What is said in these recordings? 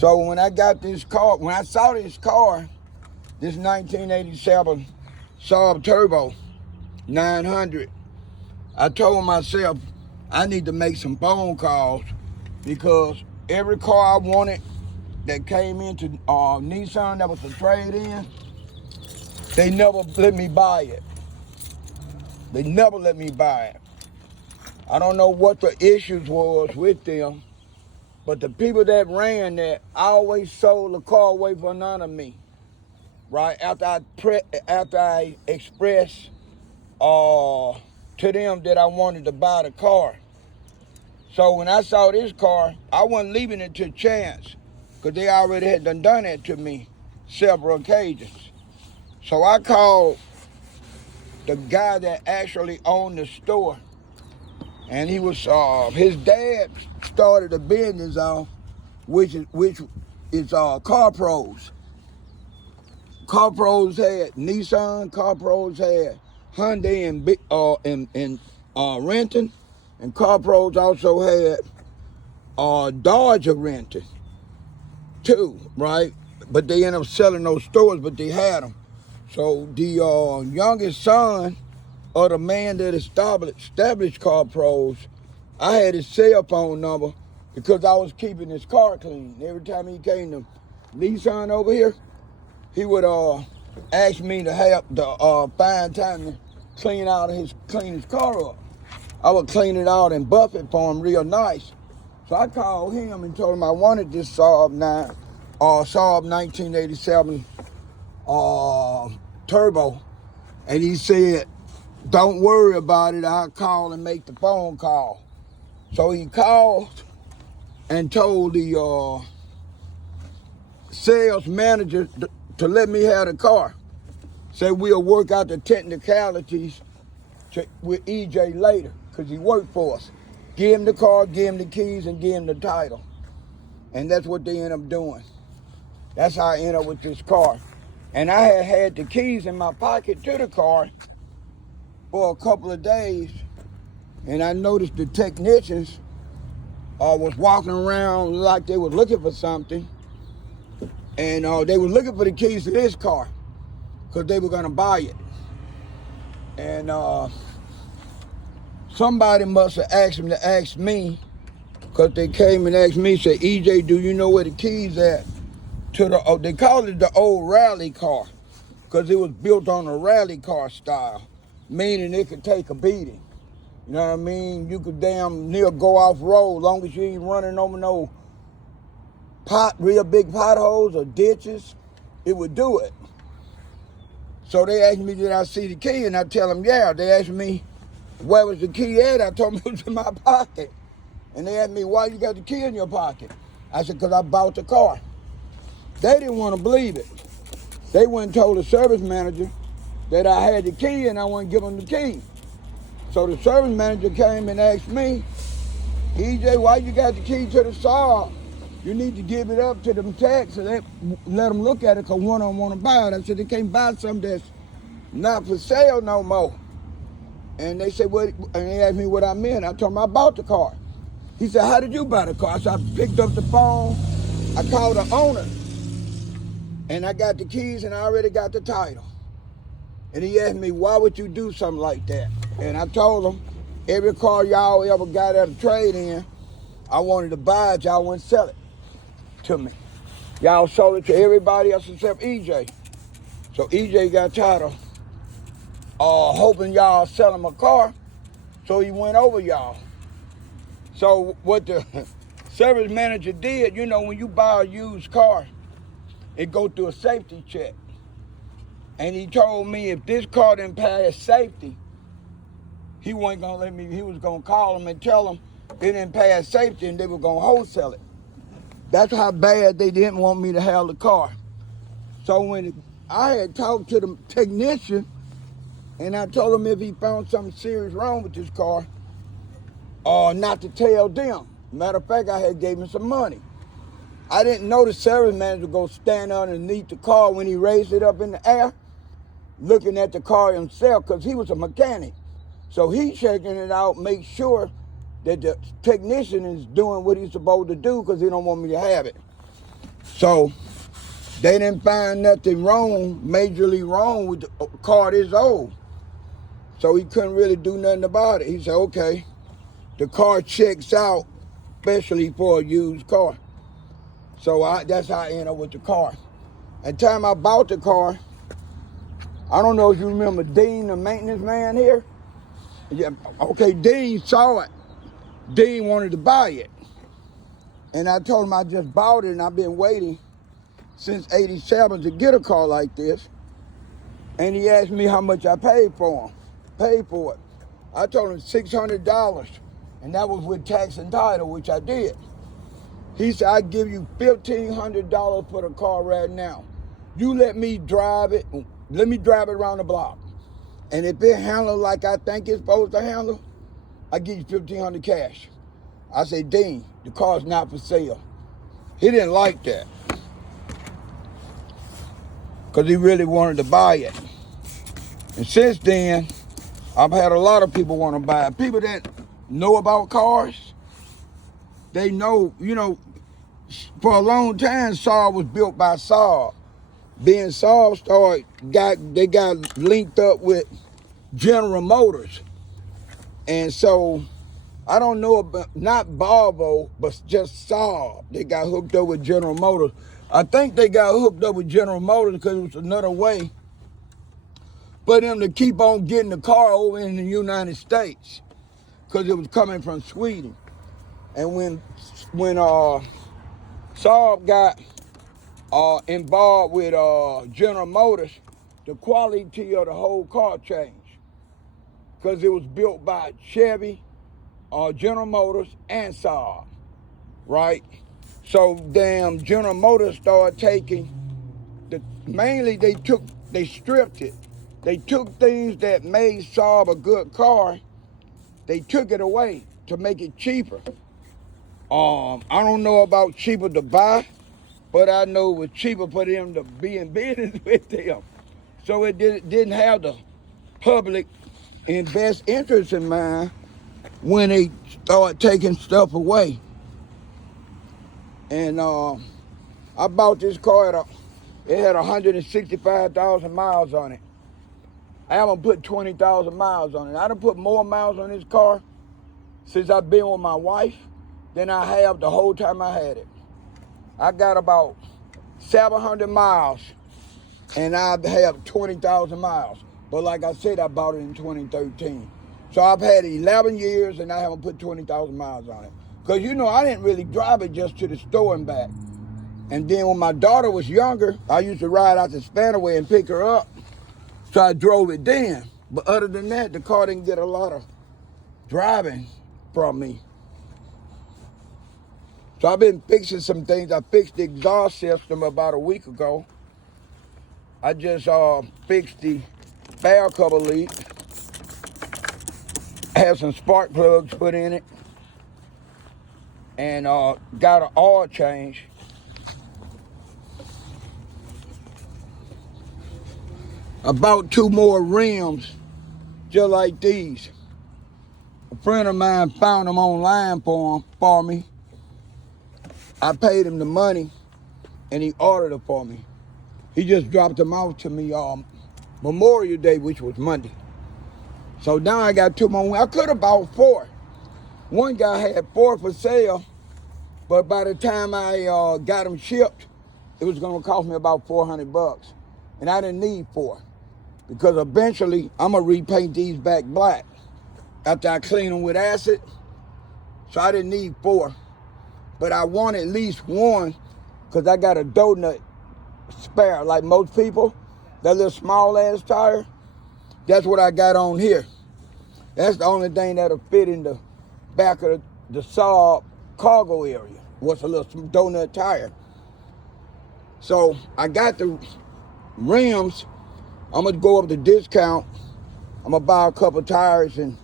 So when I got this car, when I saw this car, this 1987 SABB Turbo 900, I told myself I need to make some phone calls because every car I wanted that came into Nissan that was a trade-in, they never let me buy it. They never let me buy it. I don't know what the issues was with them, but the people that ran that always sold the car away for none of me. Right after I expressed to them that I wanted to buy the car. So when I saw this car, I wasn't leaving it to chance because they already had done it to me several occasions. So I called the guy that actually owned the store, and he was his dad started a business which is Car Pros. Car Pros had Nissan, Car Pros had Hyundai and Renton, and Car Pros also had Dodge renting too, right? But they ended up selling those stores, but they had them. So the youngest son of the man that established Car Pros, I had his cell phone number because I was keeping his car clean. Every time he came to Nissan over here, he would ask me to have the find time to clean his car up. I would clean it out and buff it for him real nice. So I called him and told him I wanted this SABB 1987 Turbo, and he said, "Don't worry about it. I'll call and make the phone call." So he called and told the sales manager to let me have the car. Said we'll work out the technicalities with EJ later, because he worked for us. Give him the car, give him the keys, and give him the title. And that's what they end up doing. That's how I ended up with this car. And I had the keys in my pocket to the car for a couple of days, and I noticed the technicians was walking around like they were looking for something, and they were looking for the keys to this car because they were going to buy it. And somebody must have asked them to ask me, because they came and asked me, said, "EJ, do you know where the keys at to the," they called it the old rally car, because it was built on a rally car style, meaning it could take a beating. You know what I mean? You could damn near go off road, long as you ain't running over no real big potholes or ditches, it would do it. So they asked me, did I see the key? And I tell them, yeah. They asked me, where was the key at? I told them it was in my pocket. And they asked me, why you got the key in your pocket? I said, because I bought the car. They didn't want to believe it. They went and told the service manager that I had the key and I wouldn't give them the key. So the service manager came and asked me, EJ, why you got the key to the SABB? You need to give it up to them techs and let them look at it, because one of them want to buy it. I said, they can't buy something that's not for sale no more. And they said, what? And they asked me what I meant. I told them I bought the car. He said, how did you buy the car? So I picked up the phone, I called the owner, and I got the keys and I already got the title. And he asked me, why would you do something like that? And I told him, every car y'all ever got at a trade-in, I wanted to buy it, y'all wouldn't sell it to me. Y'all sold it to everybody else except EJ. So EJ got tired of hoping y'all sell him a car, so he went over y'all. So what the service manager did, you know, when you buy a used car, it go through a safety check. And he told me if this car didn't pass safety, he wasn't gonna let me, he was gonna call them and tell them it didn't pass safety and they were gonna wholesale it. That's how bad they didn't want me to have the car. So when I had talked to the technician and I told him if he found something serious wrong with this car, not to tell them. Matter of fact, I had gave him some money. I didn't know the service manager would go stand underneath the car when he raised it up in the air, looking at the car himself, because he was a mechanic. So he's checking it out, make sure that the technician is doing what he's supposed to do, because he don't want me to have it. So they didn't find nothing wrong, majorly wrong with the car this old. So he couldn't really do nothing about it. He said, okay, the car checks out, especially for a used car. So that's how I ended up with the car. At the time I bought the car, I don't know if you remember Dean, the maintenance man here. Yeah, okay, Dean saw it. Dean wanted to buy it. And I told him I just bought it and I've been waiting since '87 to get a car like this. And he asked me how much I paid for it. I told him $600, and that was with tax and title, which I did. He said, I give you $1,500 for the car right now. You let me drive it around the block. And if it handles like I think it's supposed to handle, I give you $1,500 cash. I said, Dean, the car's not for sale. He didn't like that, because he really wanted to buy it. And since then, I've had a lot of people want to buy it. People that know about cars, they know, for a long time, SABB was built by SABB. Being SABB they got linked up with General Motors. And so, I don't know about, not Volvo, but just SABB. They got hooked up with General Motors. I think they got hooked up with General Motors because it was another way for them to keep on getting the car over in the United States, because it was coming from Sweden. And when SABB got involved with General Motors, the quality of the whole car changed, because it was built by Chevy, General Motors, and SABB, right? So damn, General Motors started taking they stripped it. They took things that made SABB a good car, they took it away to make it cheaper. I don't know about cheaper to buy, but I know it was cheaper for them to be in business with them. So it didn't have the public in best interest in mind when they started taking stuff away. And I bought this car it had 165,000 miles on it. I haven't put 20,000 miles on it. I done put more miles on this car since I've been with my wife than I have the whole time I had it. I got about 700 miles, and I have 20,000 miles. But like I said, I bought it in 2013. So I've had 11 years, and I haven't put 20,000 miles on it. Because, I didn't really drive it just to the store and back. And then when my daughter was younger, I used to ride out to Spanaway and pick her up. So I drove it then. But other than that, the car didn't get a lot of driving from me. So I've been fixing some things. I fixed the exhaust system about a week ago. I just fixed the valve cover leak. Had some spark plugs put in it. And got an oil change. I bought 2 more rims just like these. A friend of mine found them online for me. I paid him the money and he ordered it for me. He just dropped them off to me Memorial Day, which was Monday. So now I got 2 more. I could have bought 4. One guy had 4 for sale, but by the time I got them shipped, it was gonna cost me about $400. And I didn't need 4, because eventually I'm gonna repaint these back black after I clean them with acid. So I didn't need 4, but I want at least 1, because I got a donut spare, like most people, that little small ass tire. That's what I got on here. That's the only thing that'll fit in the back of the SABB cargo area. What's a little donut tire. So I got the rims. I'm gonna go up to discount. I'm gonna buy a couple tires and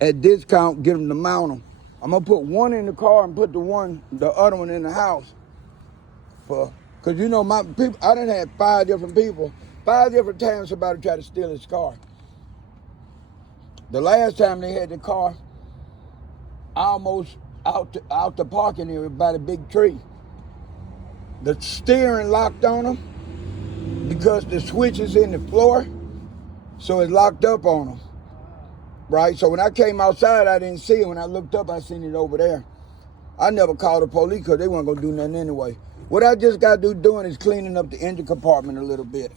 at discount get them to mount them. I'm gonna put 1 in the car and put the other one in the house. Cause my people, I done had 5 different people, 5 different times somebody tried to steal his car. The last time they had the car, almost out the parking area by the big tree. the steering locked on them because the switch is in the floor, so it's locked up on them, right? So when I came outside, I didn't see it. When I looked up, I seen it over there. I never called the police because they weren't going to do nothing anyway. What I just got to do doing is cleaning up the engine compartment a little bit.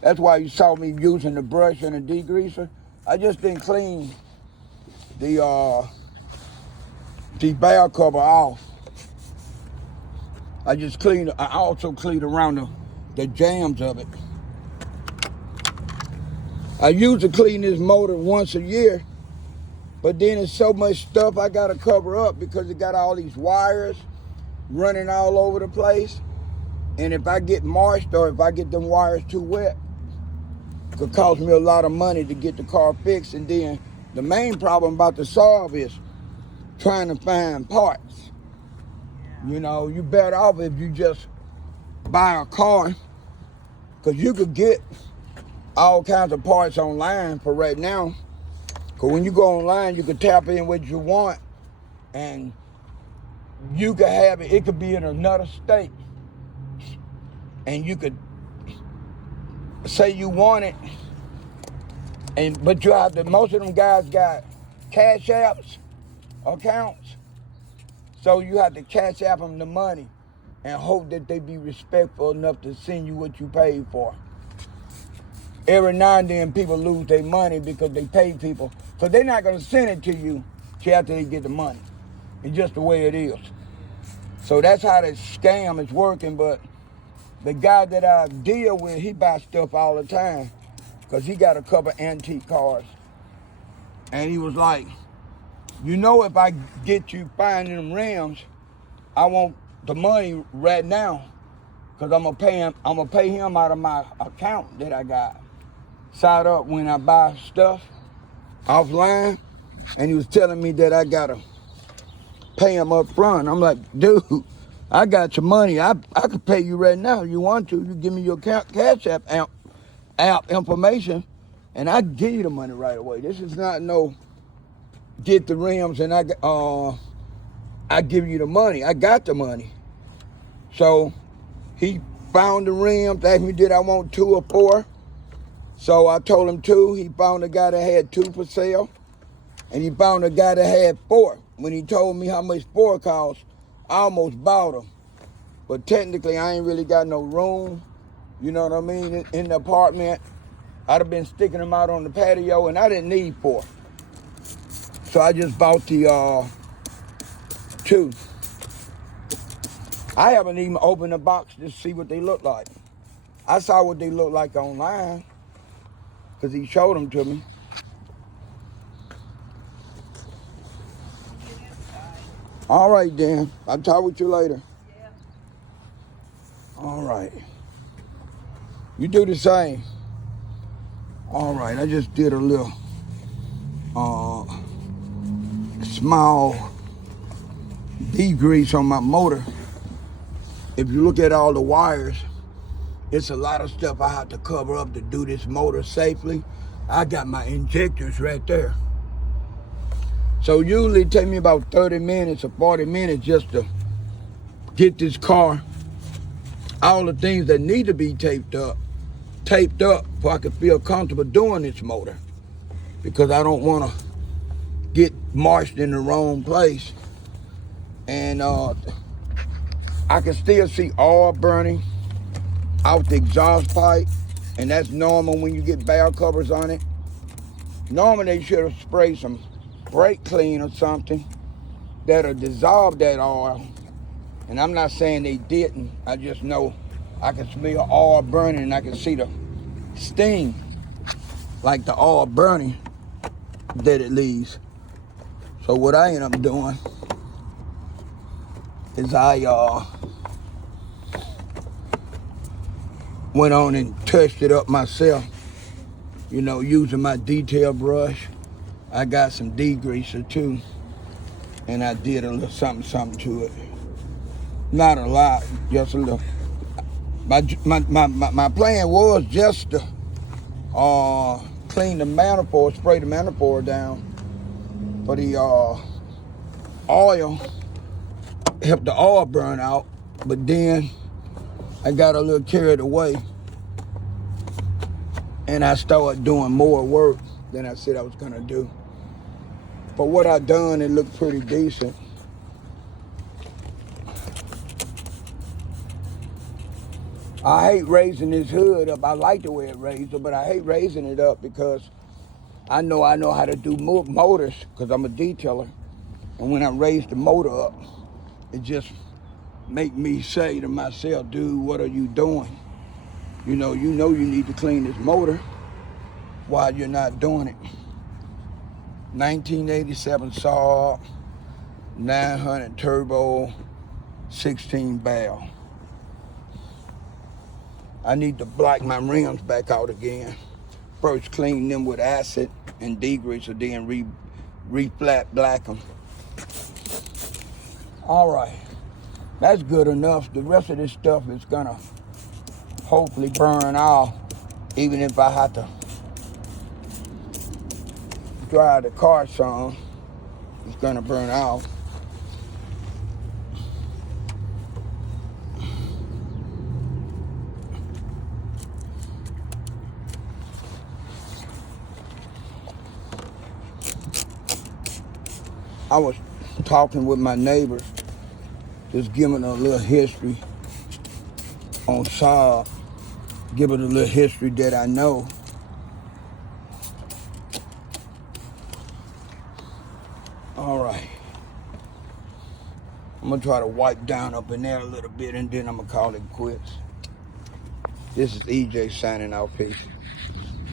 That's why you saw me using the brush and the degreaser. I just didn't clean the valve cover off. I also cleaned around the jams of it. I usually clean this motor once a year, but then it's so much stuff I gotta cover up because it got all these wires running all over the place. And if I get moist or if I get them wires too wet, it could cost me a lot of money to get the car fixed. And then the main problem about the SABB is trying to find parts. You know, you better off if you just buy a car, because you could get all kinds of parts online for right now. Because when you go online, you can tap in what you want, and you could have it. It could be in another state, and you could say you want it, but you have to. Most of them guys got cash apps, accounts. So you have to cash app them the money and hope that they be respectful enough to send you what you paid for. Every now and then people lose their money because they pay people. So they're not going to send it to you till after they get the money. It's just the way it is. So that's how the scam is working. But the guy that I deal with, he buys stuff all the time because he got a couple antique cars. And he was like, you know, if I get you finding them rims, I want the money right now, because I'm gonna pay him out of my account that I got set up when I buy stuff offline. And he was telling me that I gotta pay him up front. I'm like, dude, I got your money. I could pay you right now if you want to. You give me your cash app information, and I give you the money right away. This is not no get the rims and I give you the money. I got the money. So he found the rims, asked me did I want 2 or 4. So I told him 2. He found a guy that had 2 for sale, and he found a guy that had 4. When he told me how much 4 cost, I almost bought them. But technically I ain't really got no room, you know what I mean, in the apartment. I'd have been sticking them out on the patio, and I didn't need 4. So I just bought the 2. I haven't even opened the box to see what they look like. I saw what they look like online because he showed them to me. All right, then. I'll talk with you later. Yeah. All right. You do the same. All right, I just did a little small degrease on my motor. If you look at all the wires, it's a lot of stuff I have to cover up to do this motor safely. I got my injectors right there. So usually it takes me about 30 minutes or 40 minutes just to get this car, all the things that need to be taped up so I can feel comfortable doing this motor, because I don't want to get marched in the wrong place. And I can still see oil burning out the exhaust pipe, and that's normal when you get valve covers on it. Normally they should have sprayed some brake clean or something that'll dissolve that oil, and I'm not saying they didn't. I just know I can smell oil burning, and I can see the steam, like the oil burning that it leaves. So what I end up doing is I went on and touched it up myself, you know, using my detail brush. I got some degreaser too, and I did a little something to it. Not a lot, just a little. My plan was just to clean the manifold, spray the manifold down for the oil, help the oil burn out, But then I got a little carried away and I started doing more work than I said I was gonna do. But what I done, it looked pretty decent. I hate raising this hood up. I like the way it raised up, but I hate raising it up because I know how to do motors because I'm a detailer. And when I raise the motor up, it just make me say to myself, dude, what are you doing? You know you need to clean this motor while you're not doing it. 1987 SABB, 900 turbo, 16 valve. I need to black my rims back out again. First clean them with acid and degreaser, then re-flat black them. All right, that's good enough. The rest of this stuff is gonna hopefully burn off, even if I have to dry the car some, it's gonna burn off. I was talking with my neighbors, just giving a little history on SABB, giving a little history that I know. All right. I'm gonna try to wipe down up in there a little bit and then I'm gonna call it quits. This is EJ signing out. Peace.